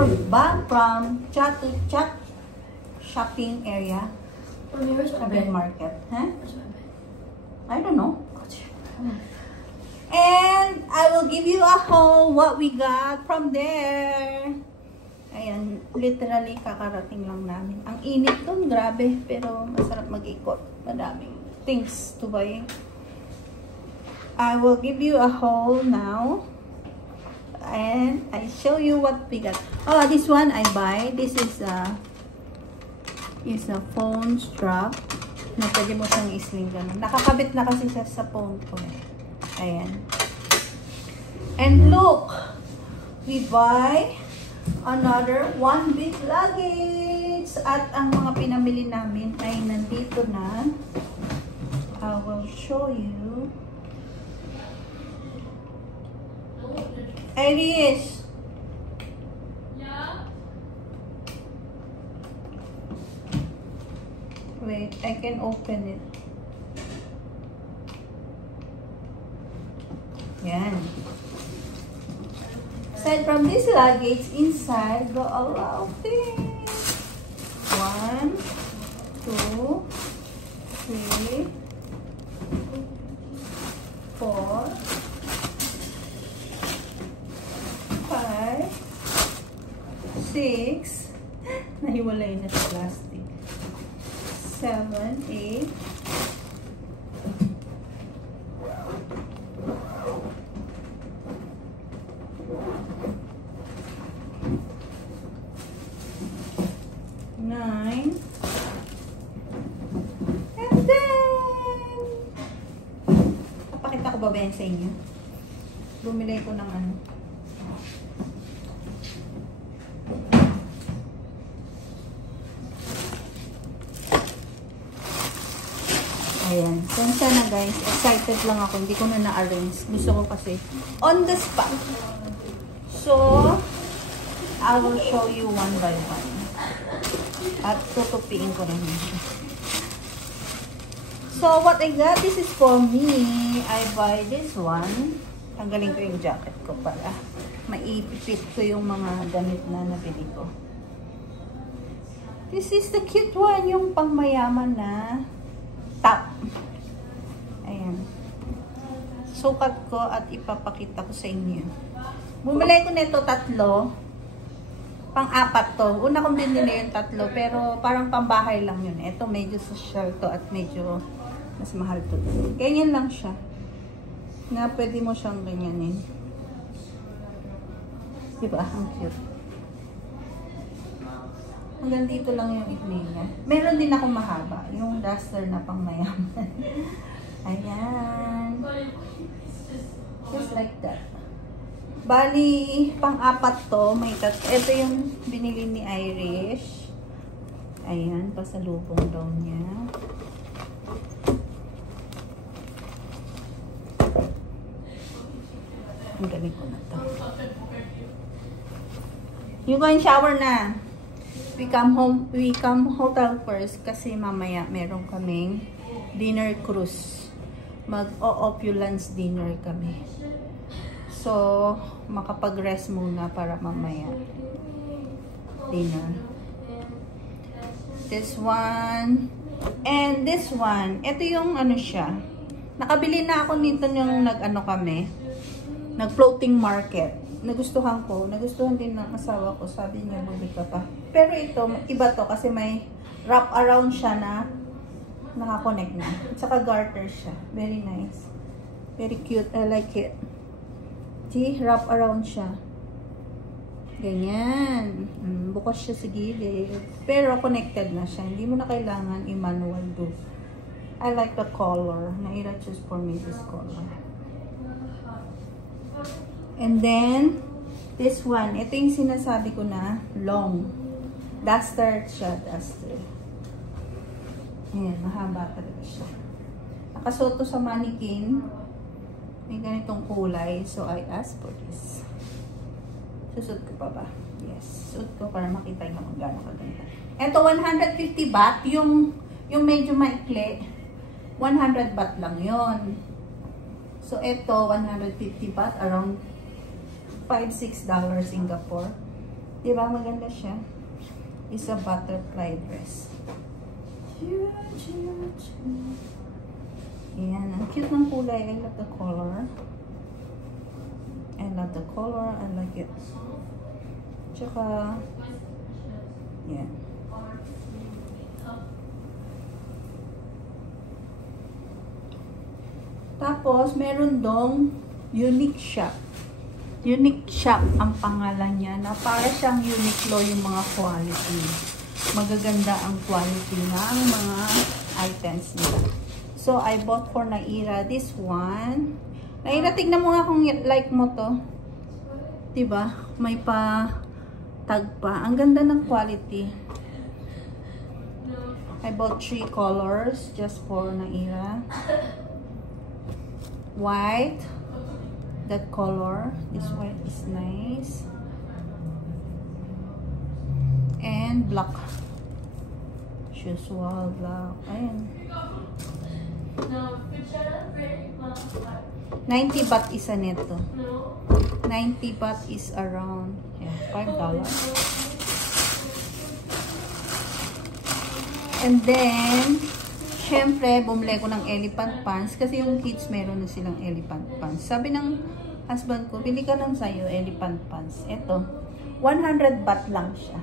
your bag from Chat to Chat shopping area. Shopping market. Huh? I don't know. And I will give you a haul what we got from there. Ayan, literally kakarating lang namin. Ang init dun, grabe. Pero masarap mag-ikot. Madaming things to buy. I will give you a haul now. And I show you what we got. Oh, this one I buy. This is a phone strap. Na pwede mo siyang isling ganun. Nakakabit na kasi siya sa phone ko. Ayan. And look, we buy another one big luggage. At ang mga pinamili namin ay nandito na. I will show you. Iris. Yeah? Wait, I can open it. Yan. Aside from this luggage, inside go a lot of things. 1, 2, 3, 4, 5, 6. Nahiwalay na sa plastic. 7, 8. 9. And then, papakita ko ba yan sa inyo? Bumili ko ng ano. Ayan. Sensya na guys. Excited lang ako. Hindi ko na na-arrange. Gusto ko kasi on the spot. So, I will show you one by one. At tutupiin ko rin siya. So, what I got, this is for me. I buy this one. Tanggalin ko yung jacket ko para maipipit ko yung mga damit na nabili ko. This is the cute one. Yung pangmayaman na top. Ayan. Sukat ko at ipapakita ko sa inyo. Bumili ko nito 3. Pang-4 to. Una kong binili yung 3, pero parang pambahay lang yun. Ito medyo social to at medyo mas mahal to. Ganyan lang siya. Na pwede mo siyang ganyanin. Diba? Ang cute. Hanggang dito lang yung ikli niya. Meron din ako mahaba. Yung duster na pang mayaman. Ayan. Just like that. Bali, pang-4 to. May ito yung binili ni Irish. Ayan, pasalubong daw niya. Ang galing ko na to. You go and shower na. We come hotel first kasi mamaya meron kaming dinner cruise. Mag-opulence dinner kami. So, makapag-rest muna para mamaya dinner. This one. And this one. Ito yung ano siya. Nakabili na ako nito yung nag-ano kami. Nag-floating market. Nagustuhan ko. Nagustuhan din ng asawa ko. Sabi niya, bumili ka pa. Pero ito, iba to kasi may wrap around siya na nakakonect na. At saka garter siya. Very nice. Very cute. I like it. See, wrap around siya. Ganyan. Bukas siya sa gilid. Pero connected na siya. Hindi mo na kailangan i-manual do. I like the color. Naira choose for me this color. And then, this one. Ito yung sinasabi ko na long. Duster siya. Duster. Ayan, mahaba talaga siya. Nakasuot to sa mannequin. May ganitong kulay. So, I asked for this. Susot ko pa ba? Yes. Susot ko para makita nyo kung gano'ng kaganda. Ito, 150 baht. Yung medyo maikli. 100 baht lang yon. So, ito, 150 baht. Around $5-6 Singapore. Diba? Maganda siya. It's a butterfly dress. Ayan. Ang cute ng kulay. I love the color. I love the color. I like it. Tsaka, yan. Tapos, meron dong Unique Shop. Unique Shop ang pangalan niya na para siyang Uniqlo yung mga quality. Magaganda ang quality ng mga items nila. So, I bought for Naira this one. Naira, tignan mo nga kung like mo to. Diba? May pa tag pa. Ang ganda ng quality. I bought 3 colors just for Naira. White. That color. This white is nice. And black. Usual black. Ayan. 90 baht isa nito. 90 baht is around $5. And then, syempre, bumili ko ng elephant pants kasi yung kids meron na silang elephant pants. Sabi ng husband ko, pili ka lang sa'yo, elephant pants. Ito, 100 baht lang siya.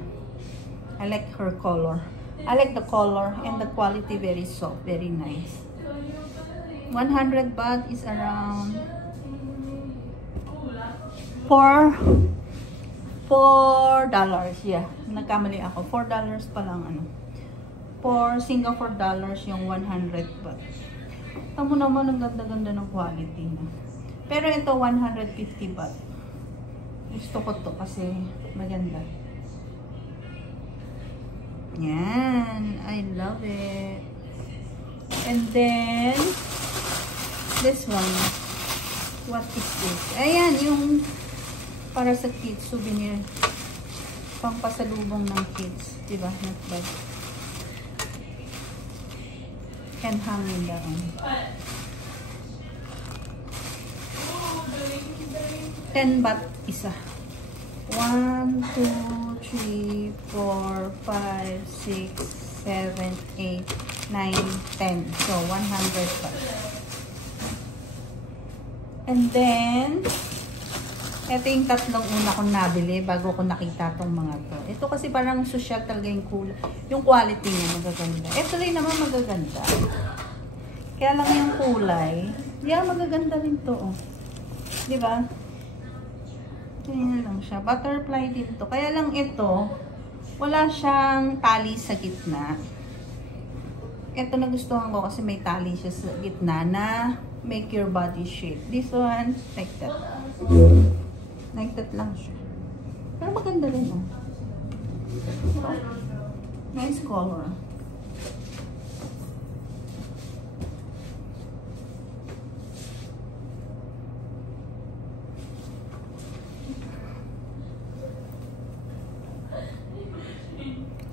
I like her color. I like the color and the quality very soft, very nice. 100 baht is around $4. Yeah, nagkamali ako. $4 pa lang ano. For Singapore dollars yung 100 baht. Tamo naman ang ganda-ganda ng quality na. Pero ito 150 baht. Gusto ko to kasi maganda. Yan, I love it. And then this one. What is this? Ayan, yung para sa kids souvenir. Pang pasalubong ng kids, 'di ba? Not bad. Can hang in doon. 10 baht isa. 1, 2, 3, 4, 5, 6, 7, 8, 9, 10. So, 100 baht. And then, ito yung tatlong una kong nabili bago ko nakita tong mga to. Ito kasi parang social talaga yung cool. Yung quality niya magaganda. Ito rin naman magaganda. Kaya lang yung kulay. Yeah, magaganda rin to. Oh. Diba? Ganyan lang siya. Butterfly din to. Kaya lang ito, wala siyang tali sa gitna. Ito nagustuhan ko kasi may tali siya sa gitna na make your body shape. This one, like that. Like that lang siya. Pero maganda rin, oh. Nice color.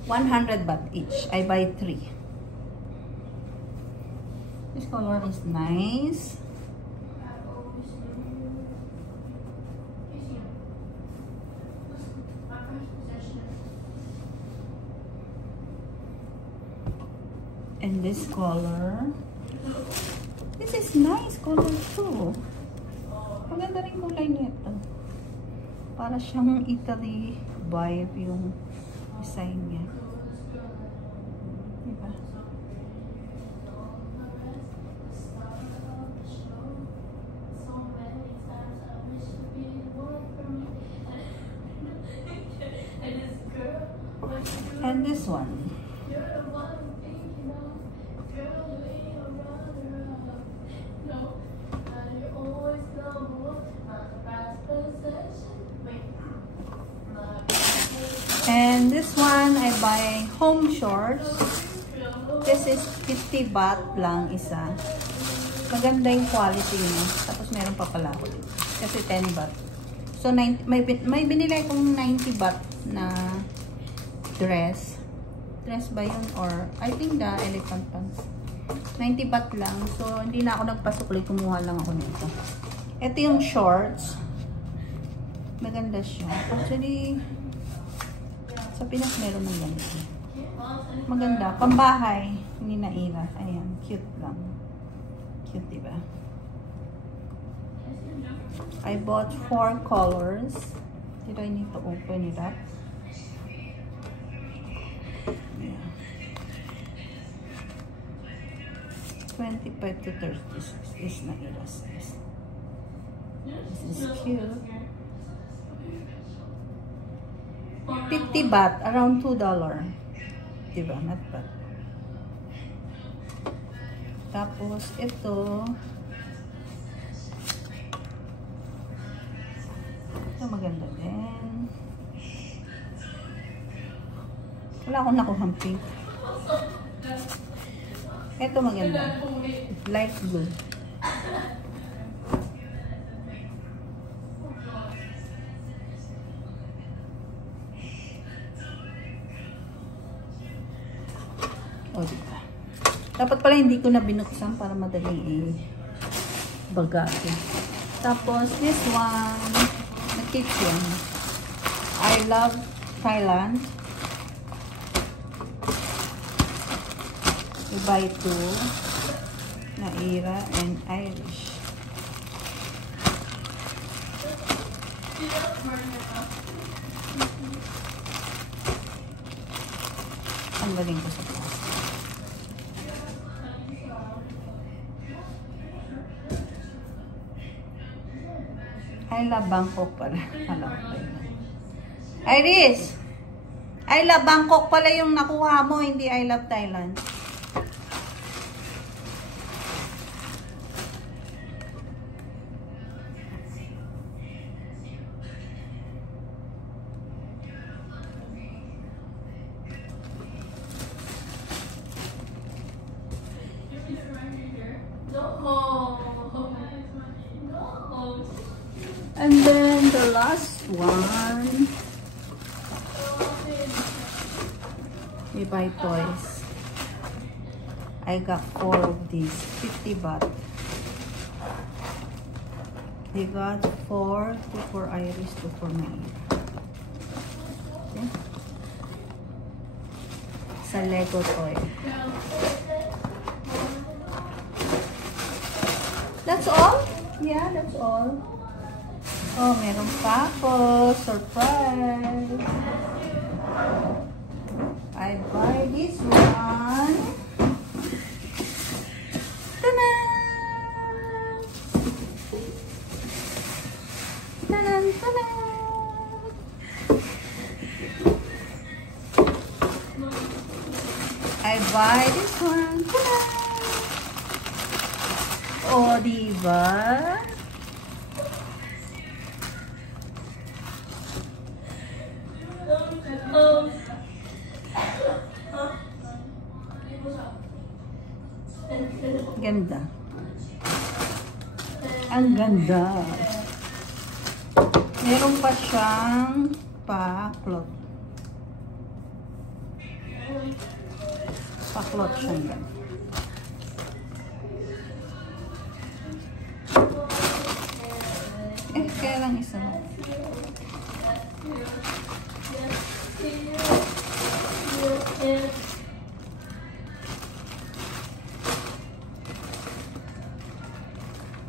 $100 baht each. I buy 3. This color is nice. And this color. This is nice color too. Maganda rin kulay nito. Para siyang Italy vibe yung design niya. Diba? And this one. And this one, I buy home shorts. This is 50 baht lang isa. Maganda yung quality niya. Tapos meron pa pala ako dito. Kasi 10 baht. So, may binili akong 90 baht na dress. Dress ba yun? Or, I think the elephant pants. 90 baht lang. So, hindi na ako nagpasukli. Kumuha lang ako nito. Ito yung shorts. Maganda siya. Actually, Sa Pinas meron ng ganito. Maganda. Pambahay. Hindi na ira. Ayan. Cute lang. Cute, diba? I bought 4 colors. Did I need to open it up? Yeah. 25 to 36 is na ira size. This is cute. 50 baht, around $2. Diba? Not bad. Tapos, ito maganda din. Wala akong nakuhang pink. Ito maganda. Light blue. O, diba? Dapat pala hindi ko na binuksan para madali bagay. Tapos, this one, na kitchen. I love Thailand. We buy 2 na Ira and Irish. Ang galing ko sa plastic. I love Bangkok pala. Iris! I love Bangkok pala yung nakuha mo, hindi I love Thailand. And then the last one, we buy toys. I got 4 of these, 50 baht. They got 4, 2 for Iris, 2 for me. Okay. It's a Lego toy. That's all? Yeah, that's all. Oh, meron pa ako. Surprise! I buy this one. Ta-da! Ta-da! Ta-da! I buy this one. Ta-da! Oh, diba? Ganda. Ang ganda. Meron pa siyang pa-cloth. Pa-cloth siyang ganda. Kaya lang isa lang.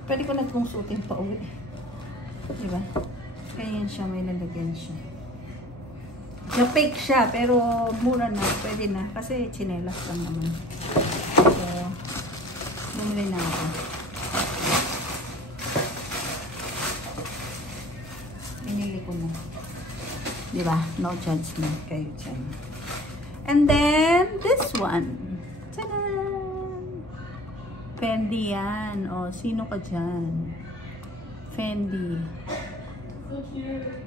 Pwede ko na kung suotin pa uwi. Diba? Kaya yan siya, may lalagyan siya. Na-fake siya, pero mura na. Pwede na. Kasi chinelas lang naman. So, bumili na ako. Pinili ko na. Diba? No judgment kayo dyan. And then, this one. Ta-da! Fendi yan. O, sino ka dyan? Fendi. So cute.